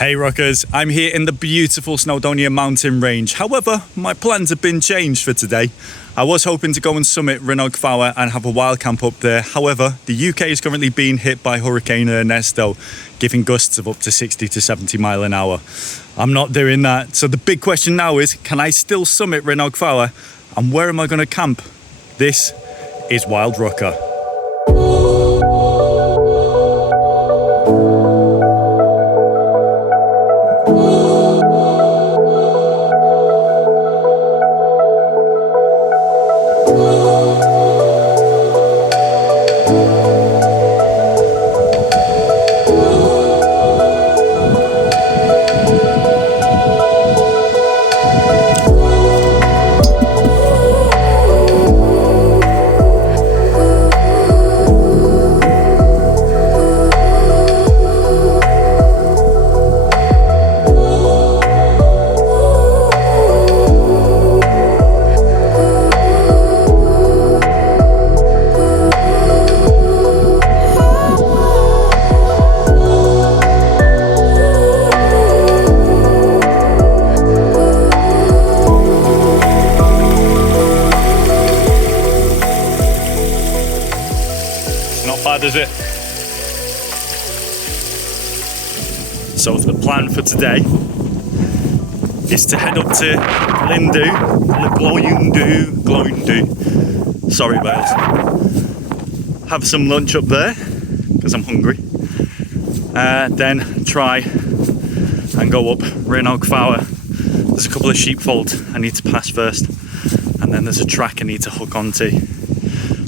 Hey Rockers, I'm here in the beautiful Snowdonia mountain range. However, my plans have been changed for today. I was hoping to go and summit Rhinog Fawr and have a wild camp up there. However, the UK is currently being hit by Hurricane Ernesto, giving gusts of up to 60 to 70 mile an hour. I'm not doing that. So the big question now is, can I still summit Rhinog Fawr? And where am I going to camp? This is Wild Rucker. Is it? So the plan for today is to head up to Llyn Du, Gloyw Llyn. Sorry Wales. Have some lunch up there because I'm hungry. Then try and go up Rhinog Fawr. There's a couple of sheepfolds I need to pass first, and then there's a track I need to hook onto.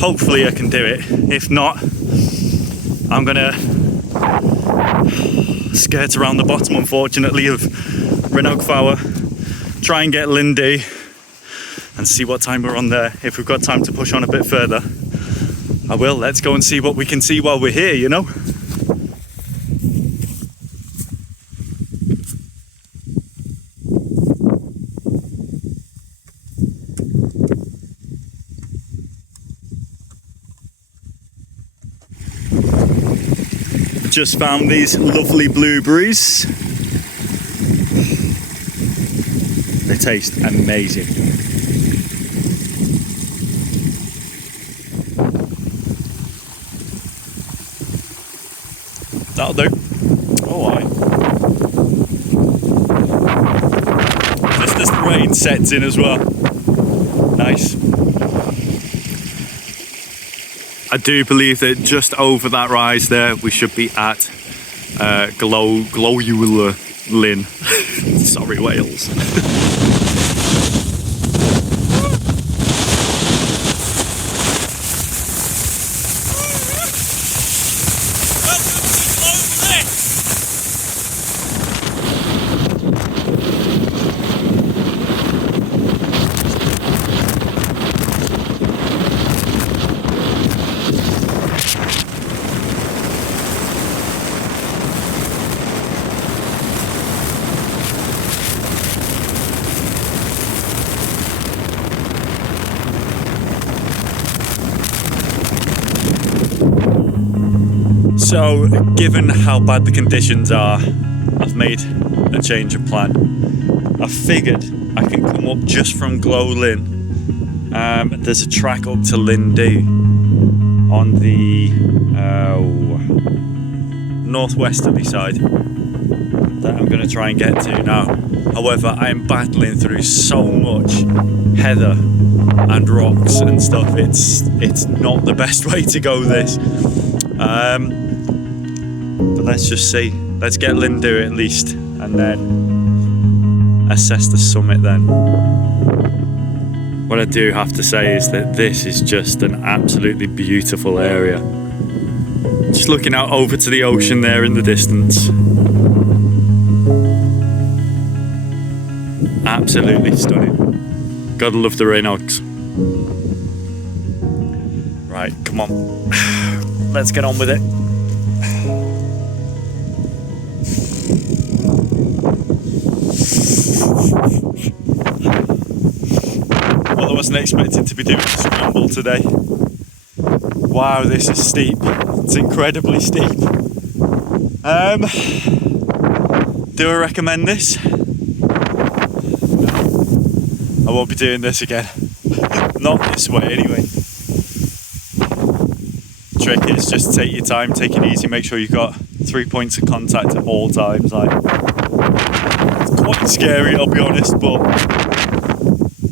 Hopefully I can do it. If not, I'm gonna skirt around the bottom, unfortunately, of Rhinog Fawr, try and get Llyn Du and see what time we're on there. If we've got time to push on a bit further, I will. Let's go and see what we can see while we're here, you know? Just found these lovely blueberries. They taste amazing. That'll do. Oh, aye. Just as the rain sets in as well. Nice. I do believe that just over that rise there, we should be at Gloyw Llyn. Sorry, Wales. So, given how bad the conditions are, I've made a change of plan. I figured I can come up just from Gloyw Llyn. There's a track up to Llyn Du on the northwesterly side that I'm going to try and get to now. However, I am battling through so much heather and rocks and stuff. It's not the best way to go this. But let's just see. Let's get Llyn Du at least, and then assess the summit then. What I do have to say is that this is just an absolutely beautiful area. Just looking out over to the ocean there in the distance. Absolutely stunning. Gotta love the Rhinogs. Right, come on. Let's get on with it. Well, I wasn't expecting to be doing a scramble today. Wow, this is steep. It's incredibly steep. Do I recommend this? I won't be doing this again. Not this way anyway. Trick is just take your time, take it easy, make sure you've got 3 points of contact at all times. Like, it's quite scary, I'll be honest, but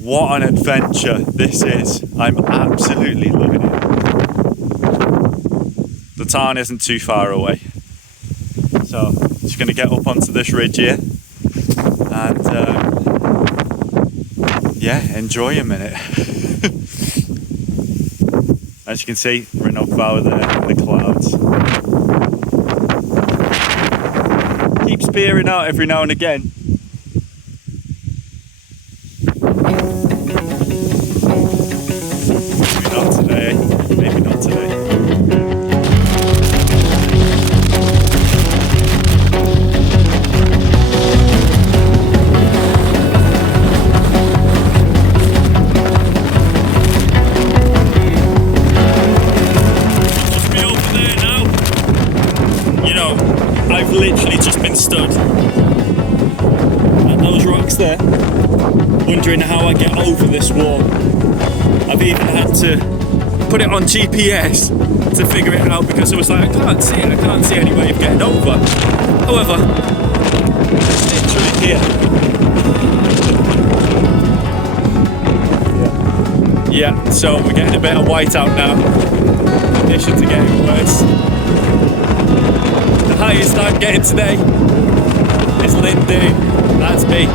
what an adventure this is. I'm absolutely loving it. The town isn't too far away, so just going to get up onto this ridge here and yeah, enjoy a minute. As you can see, Rhinog Fawr there in the clouds. Keeps peering out every now and again. Maybe not today, maybe not today. I've literally just been stood at those rocks there, wondering how I get over this wall. I've even had to put it on GPS to figure it out because I was like, I can't see any way of getting over. However, it's literally here. Yeah, so we're getting a bit of white out now. Conditions are getting worse. The highest I'm getting today is Llyn Du. That's me.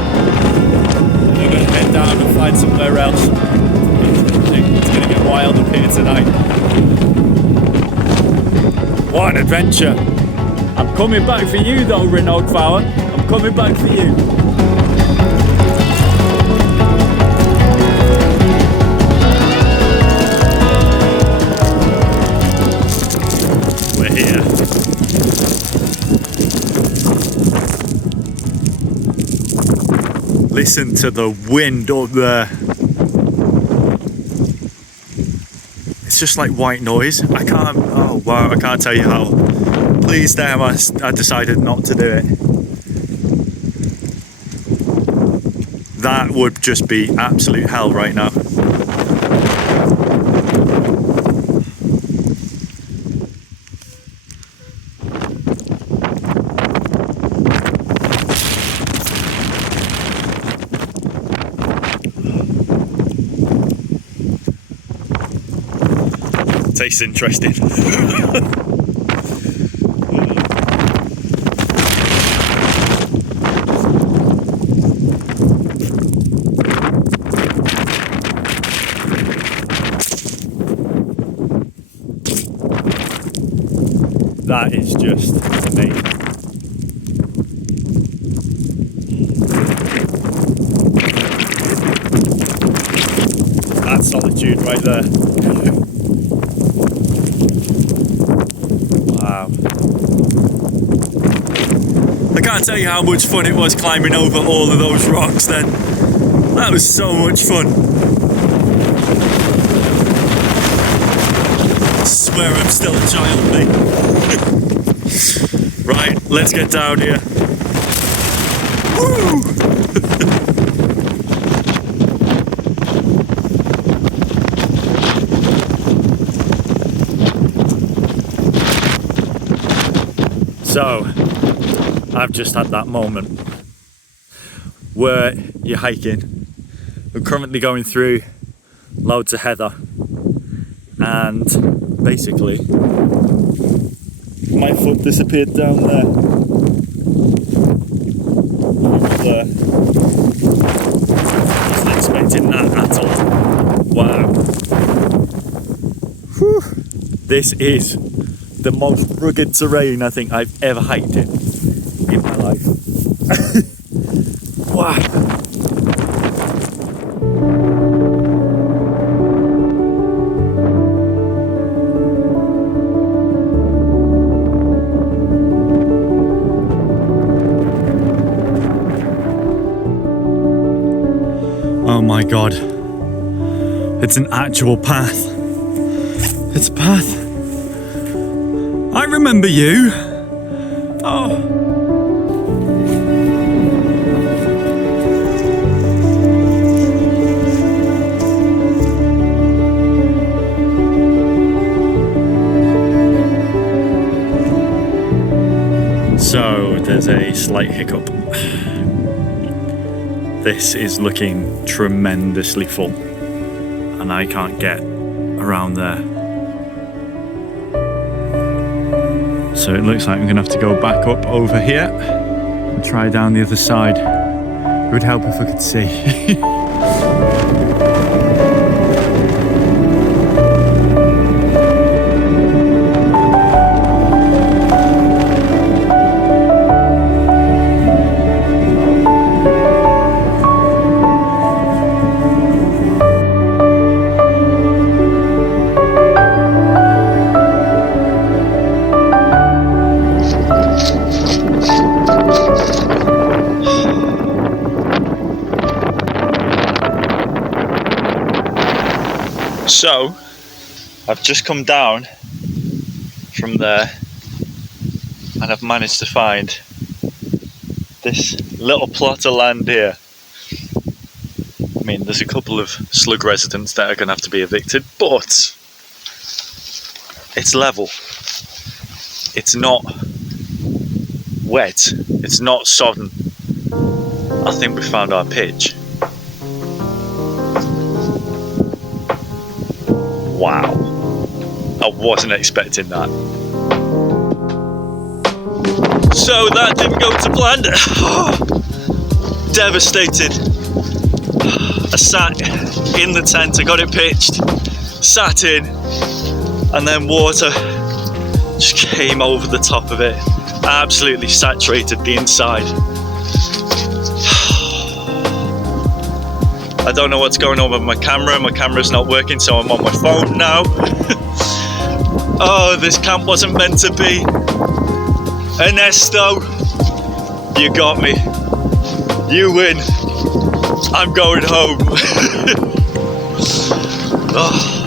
We're going to head down and find somewhere else. It's going to get wild up here tonight. What an adventure. I'm coming back for you though, Rhinog Fawr. I'm coming back for you. We're here. Listen to the wind up there. It's just like white noise. I can't, oh wow, I can't tell you how pleased I am I decided not to do it. That would just be absolute hell right now. Tastes interesting. That is just amazing. That's solitude right there. Wow. I can't tell you how much fun it was climbing over all of those rocks then. That was so much fun. I swear I'm still a child, mate. Right, let's get down here. Woo! So, I've just had that moment where you're hiking. We're currently going through loads of heather, and basically my foot disappeared down there. Over there. Wasn't expecting that at all. Wow. Whew. This is the most rugged terrain I think I've ever hiked in my life. Wow. Oh my god. It's an actual path. It's a path. I remember you. Oh. there's a slight hiccup. This is looking tremendously full and I can't get around there. So it looks like I'm gonna have to go back up over here and try down the other side. It would help if I could see. So, I've just come down from there and I've managed to find this little plot of land here. I mean, there's a couple of slug residents that are going to have to be evicted, but it's level. It's not wet. It's not sodden. I think we found our pitch. Wow, I wasn't expecting that. So that didn't go to plan. Devastated. I sat in the tent, I got it pitched, sat in, and then water just came over the top of it. Absolutely saturated the inside. I don't know what's going on with my camera. My camera's not working, so I'm on my phone now. Oh, this camp wasn't meant to be. Ernesto, you got me. You win. I'm going home. Oh.